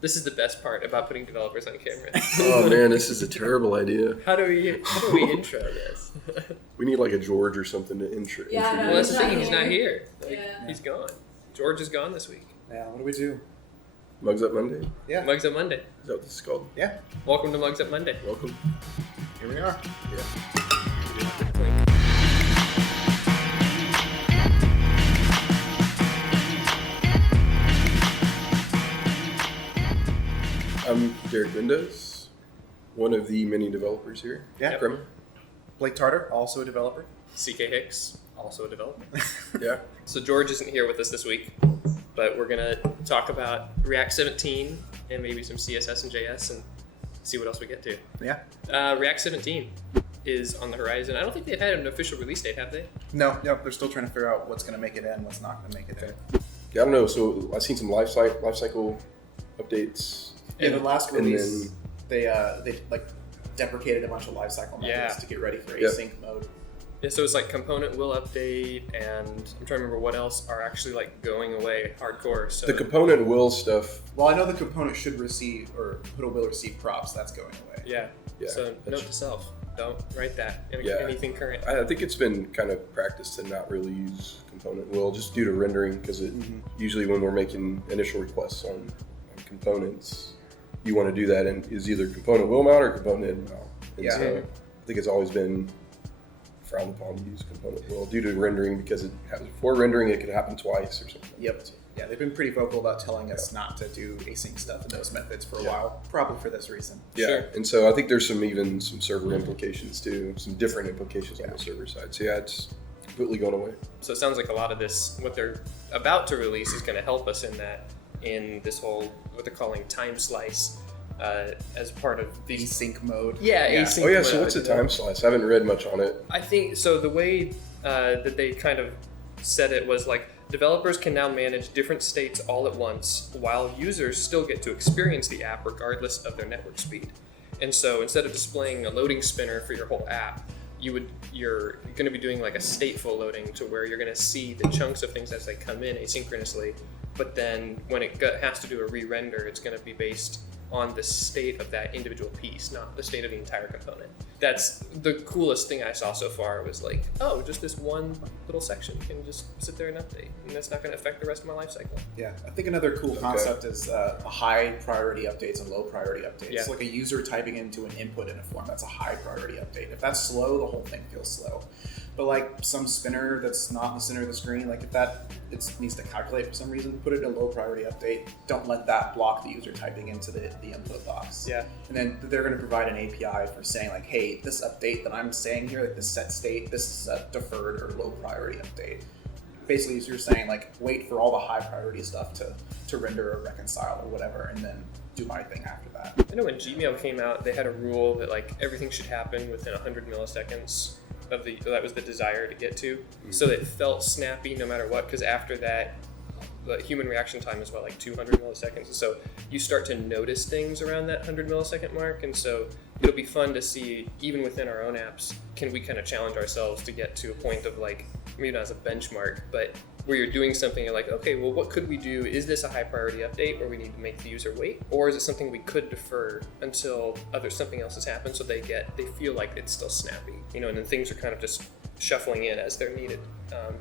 This is the best part about putting developers on camera. Oh man, this is a terrible idea. How do we intro this? We need like a George or something to intro. Yeah, Well, that's the thing. He's not here. Yeah. He's gone. George is gone this week. Yeah, what do we do? Mugs Up Monday. Yeah. Mugs Up Monday. Is that what this is called? Yeah, Welcome to Mugs Up Monday. Welcome. here we are. I'm Derek Vindes, one of the many developers here. Yeah. Crema. Blake Tarter, also a developer. CK Hicks, also a developer. Yeah. So George isn't here with us this week, but we're gonna talk about React 17 and maybe some CSS and JS and see what else we get to. Yeah. React 17 is on the horizon. I don't think they've had an official release date, have they? No, they're still trying to figure out what's going to make it in, what's not going to make it in. Yeah, I don't know. So I've seen some life cycle updates. Yeah, the last And release, they like deprecated a bunch of lifecycle methods Yeah. to get ready for Yep. async mode. Yeah, so it's like component will update, and I'm trying to remember what else are actually like going away hardcore. So The component will stuff. Well, I know the component should receive, or will receive props. That's going away. yeah. Yeah, So that's- note to self: don't write that in Yeah. anything current. I think it's been kind of practiced to not really use component will just due to rendering, because it usually when we're making initial requests on components, you want to do that and is either component will mount or component mount. And Yeah. so I think it's always been frowned upon to use component will due to rendering, because it happens before rendering. It could happen twice or something. Yep. Yeah, they've been pretty vocal about telling us not to do async stuff in those methods for a while, probably for this reason. Yeah, Sure. and so I think there's some server implications too, some different implications on the server side. So yeah, it's completely going away. So it sounds like a lot of this, what they're about to release, is going to help us in this whole what they're calling time slice as part of these. Async mode. Yeah, Yeah. async Oh yeah, so mode. what's a time slice? I haven't read much on it. I think so. The way that they kind of said it was like developers can now manage different states all at once, while users still get to experience the app regardless of their network speed. And so instead of displaying a loading spinner for your whole app, you're going to be doing like a stateful loading, to where you're going to see the chunks of things as they come in asynchronously. But then when it has to do a re-render, it's going to be based on the state of that individual piece, not the state of the entire component. That's the coolest thing I saw so far, was like, oh, just this one little section can just sit there and update, and that's not going to affect the rest of my life cycle. Yeah, I think another cool concept is a high priority updates and low priority updates. Yeah. It's like a user typing into an input in a form. That's a high priority update. If that's slow, the whole thing feels slow. But like some spinner that's not in the center of the screen, like if it needs to calculate for some reason, put it in a low priority update. Don't let that block the user typing into the input box. Yeah. And then they're going to provide an API for saying like, hey, this update that I'm saying here, like this set state, this is a deferred or low priority update. Basically, you're saying like, wait for all the high priority stuff to render or reconcile or whatever, and then do my thing after that. I know when Gmail came out, they had a rule that like everything should happen within 100 milliseconds of that was the desire to get to. So it felt snappy no matter what, because after that, the human reaction time is like 200 milliseconds. And so you start to notice things around that 100 millisecond mark. And so it'll be fun to see, even within our own apps, can we kind of challenge ourselves to get to a point of like, maybe not as a benchmark, but where you're doing something, you're like, okay, well, what could we do? Is this a high priority update where we need to make the user wait? Or is it something we could defer until something else has happened, so they feel like it's still snappy, and then things are kind of just shuffling in as they're needed,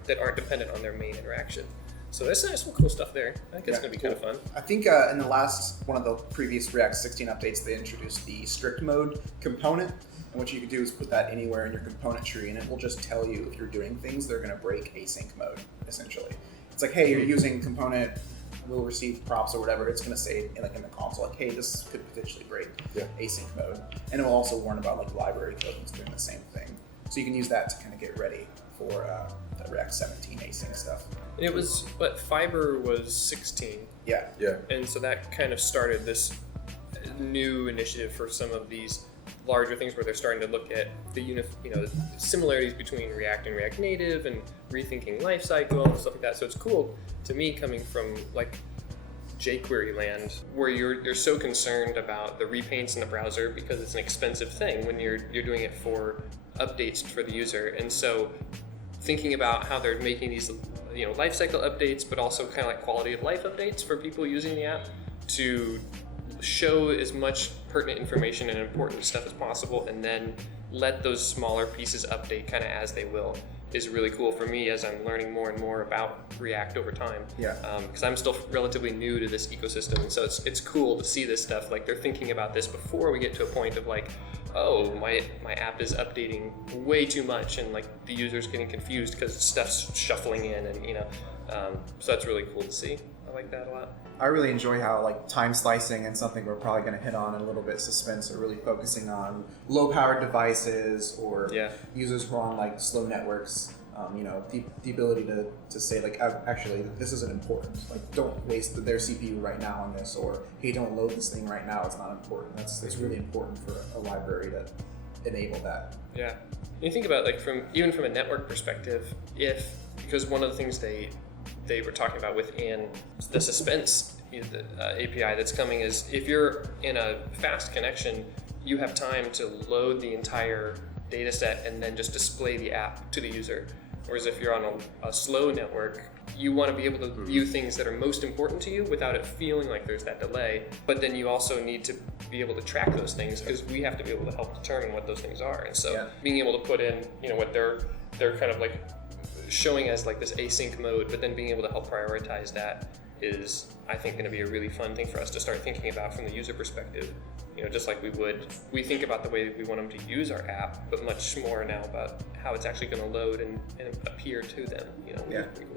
that aren't dependent on their main interaction. So there's some cool stuff there. I think it's going to be kind of fun. I think in the last one of the previous React 16 updates, they introduced the strict mode component. And what you can do is put that anywhere in your component tree, and it will just tell you if you're doing things that are going to break async mode, essentially. It's like, hey, you're using component, will receive props or whatever. It's going to say in the console, like, hey, this could potentially break async mode. And it will also warn about like library code that's doing the same thing. So you can use that to kind of get ready for the React 17 async stuff. And it was, Fiber was 16. Yeah. And so that kind of started this new initiative for some of these larger things, where they're starting to look at the similarities between React and React Native, and rethinking lifecycle and stuff like that. So it's cool to me, coming from like jQuery land, where you're so concerned about the repaints in the browser because it's an expensive thing when you're doing it for updates for the user. And so thinking about how they're making these lifecycle updates, but also kind of like quality of life updates for people using the app, to show as much pertinent information and important stuff as possible, and then let those smaller pieces update kind of as they will, is really cool for me as I'm learning more and more about React over time. Yeah. Because I'm still relatively new to this ecosystem, and so it's cool to see this stuff. Like, they're thinking about this before we get to a point of like, oh, my app is updating way too much, and like the user's getting confused because stuff's shuffling in, and so that's really cool to see. I like that a lot. I really enjoy how like time slicing and something we're probably going to hit on in a little bit, suspense, are really focusing on low-powered devices or users who are on like slow networks. The ability to say like, actually, this isn't important. Like, don't waste their CPU right now on this, or hey, don't load this thing right now. It's not important. That's really important for a library to enable that. Yeah. You think about like from a network perspective, because one of the things they were talking about within the suspense API that's coming is, if you're in a fast connection, you have time to load the entire data set and then just display the app to the user. Whereas if you're on a slow network, you want to be able to view things that are most important to you without it feeling like there's that delay. But then you also need to be able to track those things, because we have to be able to help determine what those things are. And so being able to put in, what they're kind of like showing as like this async mode, but then being able to help prioritize that is, I think, going to be a really fun thing for us to start thinking about from the user perspective. Just like we think about the way we want them to use our app, but much more now about how it's actually going to load and appear to them.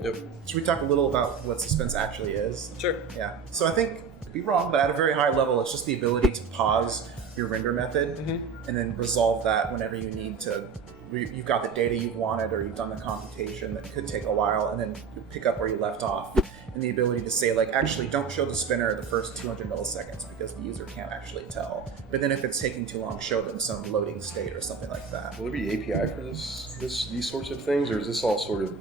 Cool. Should we talk a little about what suspense actually is? Sure. Yeah. So I think, to be wrong, but at a very high level, it's just the ability to pause your render method and then resolve that whenever you need to. You've got the data you've wanted, or you've done the computation that could take a while, and then you pick up where you left off. And the ability to say, like, actually, don't show the spinner the first 200 milliseconds because the user can't actually tell. But then if it's taking too long, show them some loading state or something like that. Will there be API for these sorts of things, or is this all sort of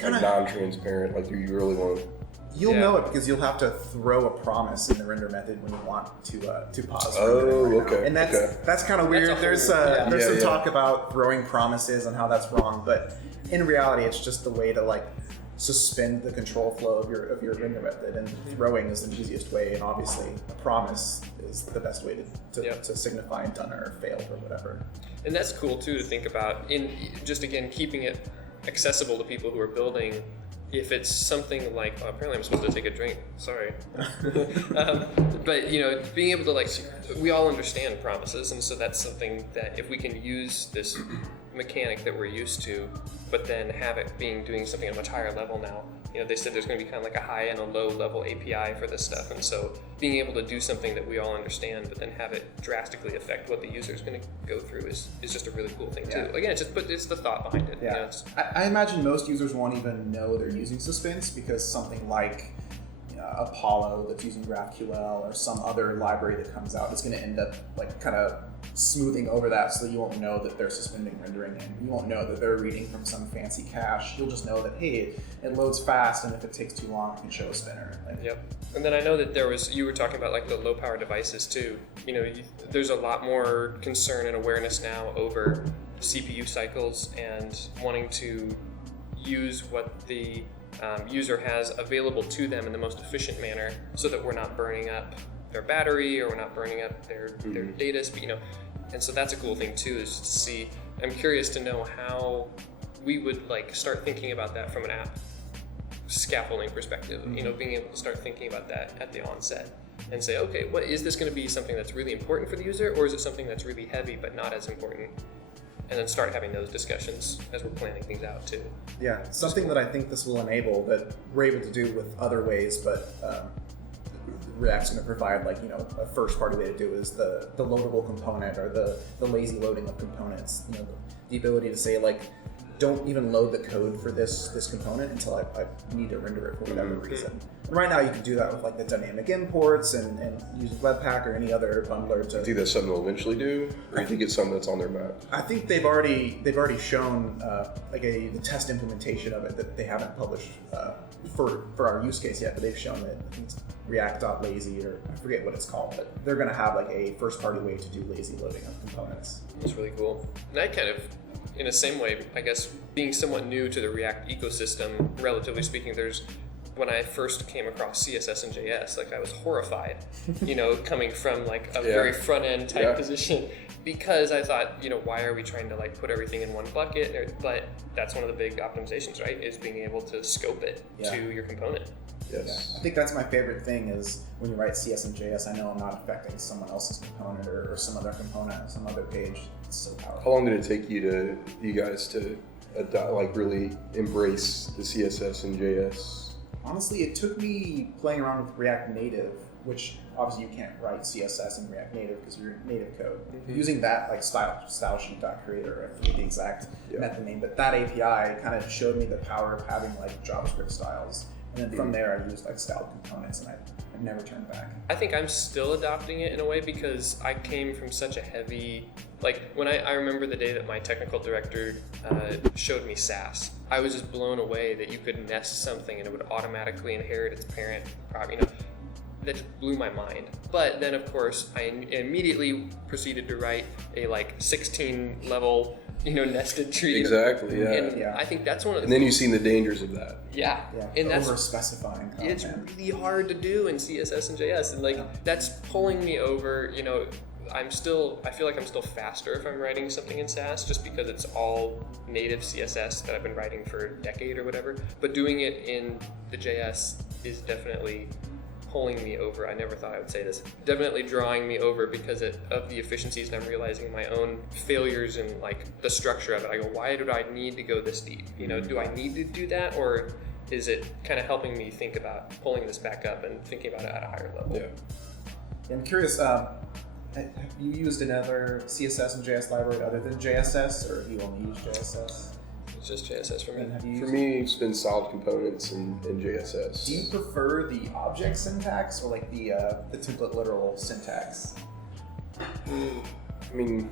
non-transparent? Like, do you really want to? You'll know it because you'll have to throw a promise in the render method when you want to pause. Okay. And that's kind of weird. There's some talk about throwing promises and how that's wrong, but in reality, it's just the way to like suspend the control flow of your render method, and throwing is the easiest way, and obviously a promise is the best way to signify done or failed or whatever. And that's cool too to think about, in just again keeping it accessible to people who are building. If it's something like, apparently I'm supposed to take a drink, sorry. But being able to, like, we all understand promises, and so that's something that if we can use this mechanic that we're used to, but then have it doing something at a much higher level now. They said there's going to be kind of like a high and a low level API for this stuff, and so being able to do something that we all understand, but then have it drastically affect what the user is going to go through is just a really cool thing too. Again, it's the thought behind it. Yeah. I imagine most users won't even know they're using suspense, because something like Apollo that's using GraphQL or some other library that comes out is going to end up like kind of smoothing over that, so that you won't know that they're suspending rendering, and you won't know that they're reading from some fancy cache. You'll just know that, hey, it loads fast, and if it takes too long, it can show a spinner. And then I know that you were talking about like the low power devices too. There's a lot more concern and awareness now over CPU cycles and wanting to use what the user has available to them in the most efficient manner, so that we're not burning up their battery, or we're not burning up their data speed, and so that's a cool thing too, is to see. I'm curious to know how we would like start thinking about that from an app scaffolding perspective, being able to start thinking about that at the onset and say, okay, what is this going to be, something that's really important for the user, or is it something that's really heavy but not as important? And then start having those discussions as we're planning things out too. Yeah, something that I think this will enable that we're able to do with other ways, but React's going to provide a first party way to do is the loadable component, or the lazy loading of components. The ability to say like, don't even load the code for this component until I need to render it for whatever reason. And right now you can do that with like the dynamic imports and using Webpack or any other bundler to. Do you think that's something they'll eventually do, or do you think it's something that's on their map? I think they've already shown the test implementation of it that they haven't published for our use case yet, but they've shown it. I think it's react.lazy, or I forget what it's called, but they're going to have like a first party way to do lazy loading of components. That's really cool. And I kind of, in the same way, I guess, being somewhat new to the React ecosystem, relatively speaking, there's when I first came across CSS and JS, like I was horrified, coming from like a very front end type position, because I thought, why are we trying to like put everything in one bucket? But that's one of the big optimizations, right? Is being able to scope it to your component. Yes. Yeah. I think that's my favorite thing is when you write CS and JS, I know I'm not affecting someone else's component or some other component, some other page. It's so powerful. How long did it take you guys to really embrace the CSS and JS? Honestly, it took me playing around with React Native, which obviously you can't write CSS in React Native because you're native code. Mm-hmm. Using that like stylesheet.creator, I forget the exact method name, but that API kind of showed me the power of having like JavaScript styles. And then from there, I used like styled components, and I've never turned back. I think I'm still adopting it in a way because I came from such a heavy, like when I remember the day that my technical director showed me Sass, I was just blown away that you could nest something and it would automatically inherit its parent property. That just blew my mind. But then of course, I immediately proceeded to write a like 16 level nested tree. Exactly, yeah. And I think that's one of the... And then you've seen the dangers of that. Yeah. And that's over-specifying content. It's really hard to do in CSS and JS. And that's pulling me over, I feel like I'm still faster if I'm writing something in Sass just because it's all native CSS that I've been writing for a decade or whatever. But doing it in the JS is definitely pulling me over. I never thought I would say this. Definitely drawing me over because of the efficiencies, and I'm realizing my own failures in like the structure of it. I go, why do I need to go this deep? Do I need to do that, or is it kind of helping me think about pulling this back up and thinking about it at a higher level? Yeah. I'm curious, have you used another CSS and JS library other than JSS, or have you only used JSS? It's just JSS for me. For me, it's been solid components and JSS. Do you prefer the object syntax or like the template literal syntax? I mean,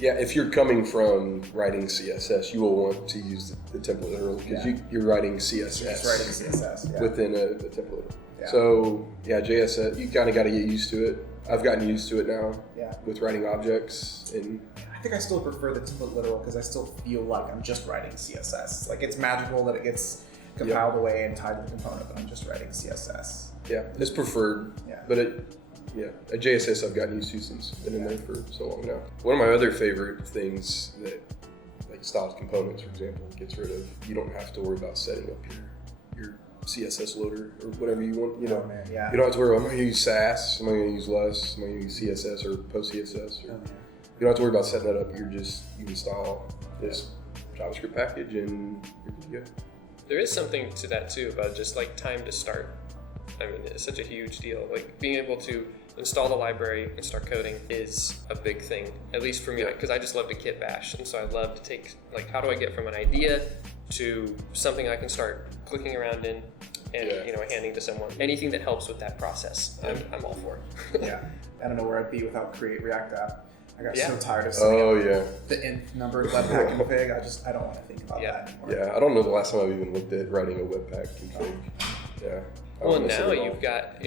if you're coming from writing CSS, you will want to use the template literal because you're writing CSS. You're just writing CSS within a template. Yeah. So JSS, you kind of got to get used to it. I've gotten used to it now with writing objects. And I think I still prefer the template literal because I still feel like I'm just writing CSS. Like it's magical that it gets compiled away and tied to the component, but I'm just writing CSS. Yeah, it's preferred. Yeah. But a JSS I've gotten used to since been in there for so long now. One of my other favorite things that like styled components, for example, gets rid of. You don't have to worry about setting up your CSS loader or whatever you want. You don't have to worry about, am I going to use Sass? Am I going to use Less? Am I going to use CSS or post CSS? You don't have to worry about setting that up. You install this JavaScript package and you're good to go. There is something to that too about just like time to start. I mean, it's such a huge deal. Like being able to install the library and start coding is a big thing, at least for me, because I just love to kit bash. And so I love to take, like, how do I get from an idea to something I can start clicking around in and handing to someone. Anything that helps with that process, I'm all for. I don't know where I'd be without Create React App. I got so tired of setting up the inf numbered webpack config. I don't want to think about that anymore. Yeah, I don't know the last time I've even looked at writing a webpack config. Yeah. Well, now you've got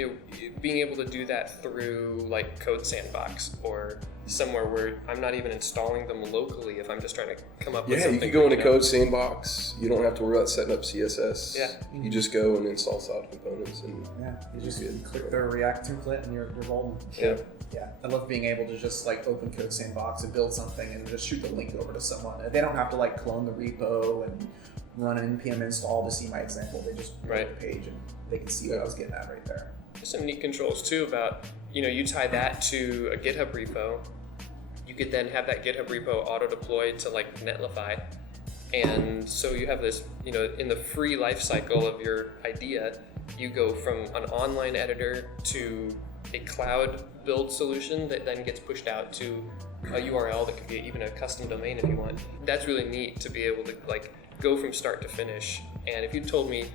being able to do that through like Code Sandbox or somewhere where I'm not even installing them locally if I'm just trying to come up with something. Yeah, you can go into Code Sandbox. You don't have to worry about setting up CSS. Yeah. You just go and install solid components and you just click the React template and you're rolling. Yeah, I love being able to just like open Code Sandbox and build something and just shoot the link over to someone. They don't have to like clone the repo and run an npm install to see my example. They just go to the page and they can see what I was getting at right there. There's some neat controls too about, you tie that to a GitHub repo. You could then have that GitHub repo auto-deployed to like Netlify. And so you have this, in the free life cycle of your idea, you go from an online editor to a cloud build solution that then gets pushed out to a URL that could be even a custom domain if you want. That's really neat to be able to like go from start to finish. And if you told me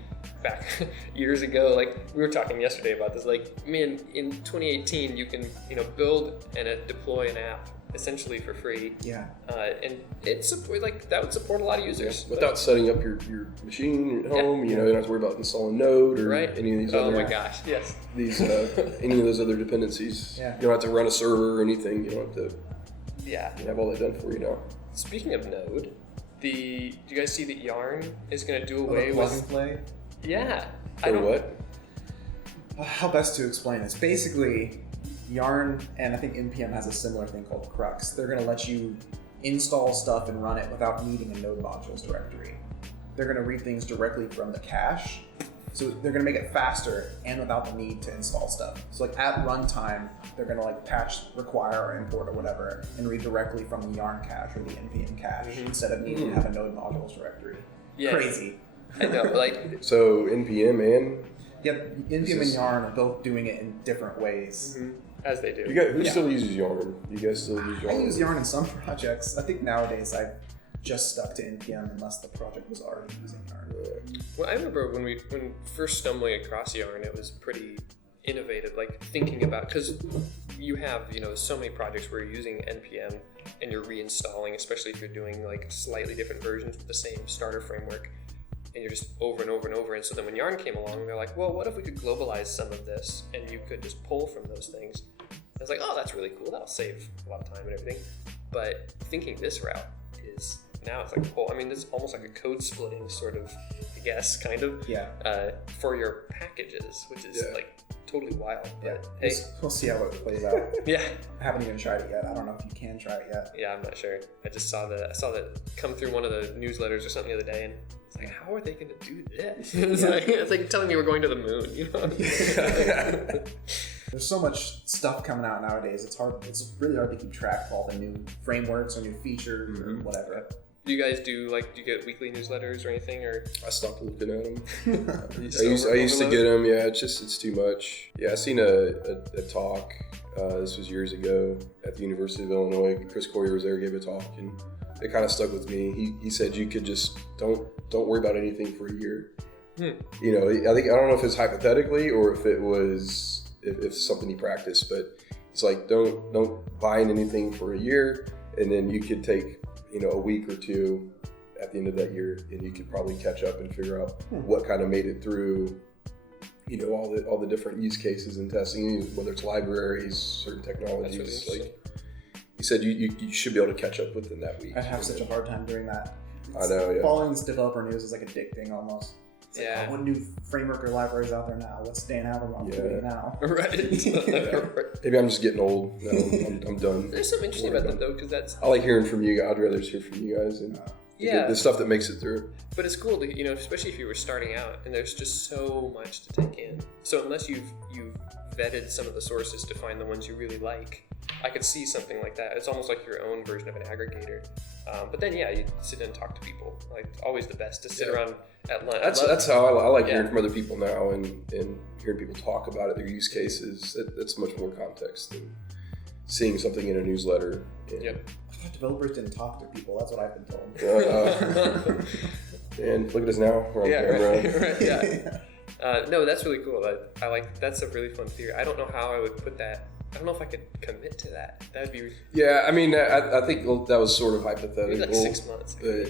back years ago, like we were talking yesterday about this, like, man, in 2018 you can build and deploy an app essentially for free. And it's that would support a lot of users without setting up your machine at home. You don't have to worry about installing Node or any of these other. Oh my gosh, yes. These any of those other dependencies. You don't have to run a server or anything. You don't have to. You have all that done for you now. Speaking of Node, do you guys see that Yarn is going to do away plug with and play? Yeah. For what? How best to explain this? Basically, Yarn and I think NPM has a similar thing called Crux. They're going to let you install stuff and run it without needing a node modules directory. They're going to read things directly from the cache. So they're going to make it faster and without the need to install stuff. So like at runtime, they're going to like patch, require, or import or whatever, and read directly from the Yarn cache or the NPM cache instead of needing to have a node modules directory. Yeah. Crazy. I know, like. So NPM and? Yep, NPM and Yarn are both doing it in different ways. As they do. Who still uses Yarn? You guys still use Yarn? I use Yarn in some projects. I think nowadays I've just stuck to NPM unless the project was already using Yarn. Well, I remember when first stumbling across Yarn, it was pretty innovative, like thinking about, because you have, so many projects where you're using NPM and you're reinstalling, especially if you're doing like slightly different versions with the same starter framework, and you're just over and over and over. And so then when Yarn came along, they're like, well, what if we could globalize some of this and you could just pull from those things? I was like, oh, that's really cool. That'll save a lot of time and everything. But thinking this route is now it's like, it's almost like a code splitting sort of, I guess, kind of, for your packages, which is like totally wild. But hey, we'll see how it plays out. Yeah. I haven't even tried it yet. I don't know if you can try it yet. Yeah, I'm not sure. I just saw that come through one of the newsletters or something the other day, and it's like, how are they going to do this? It's like telling me we're going to the moon, There's so much stuff coming out nowadays. It's really hard to keep track of all the new frameworks or new features or whatever. Do you guys do you get weekly newsletters or anything, or? I stopped looking at them. I used to get them. Yeah, it's too much. Yeah, I seen a talk. This was years ago at the University of Illinois. Chris Coyer was there, gave a talk, and it kind of stuck with me. He said you could just don't worry about anything for a year. I don't know if it's hypothetically or if it was if something he practiced, but it's like don't buy into anything for a year, and then you could take a week or two at the end of that year, and you could probably catch up and figure out what kind of made it through, all the different use cases and testing, whether it's libraries, certain technologies. Really he said you should be able to catch up within that week. I have such a hard time doing that. I know, yeah. Following this developer news is like addicting almost. It's like, what new framework or library is out there now? What's Dan Habermas doing now? Right. Maybe I'm just getting old. No, I'm done. There's something interesting about that though, because I like hearing from you. I'd rather hear from you guys and the stuff that makes it through. But it's cool to, especially if you were starting out, and there's just so much to take in. So unless you've vetted some of the sources to find the ones you really like, I could see something like that. It's almost like your own version of an aggregator. But then, you sit and talk to people. Like, always the best to sit around at lunch. That's how I like hearing from other people now, and hearing people talk about it, their use cases. That's much more context than seeing something in a newsletter. I thought developers didn't talk to people. That's what I've been told. And look at us now. We're on camera. Right. No, that's really cool. I like. That's a really fun theory. I don't know how I would put that. I don't know if I could commit to that. That'd be. Yeah, I think that was sort of hypothetical. Maybe like 6 months. Can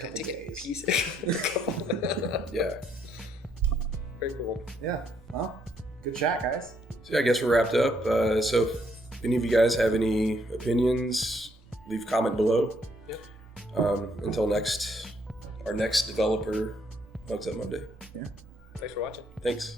I take it in pieces? Yeah. Very cool. Yeah. Well, good chat, guys. So I guess we're wrapped up. So if any of you guys have any opinions, leave a comment below. Yep. Until our next developer Mugs Up Monday. Yeah. Thanks for watching. Thanks.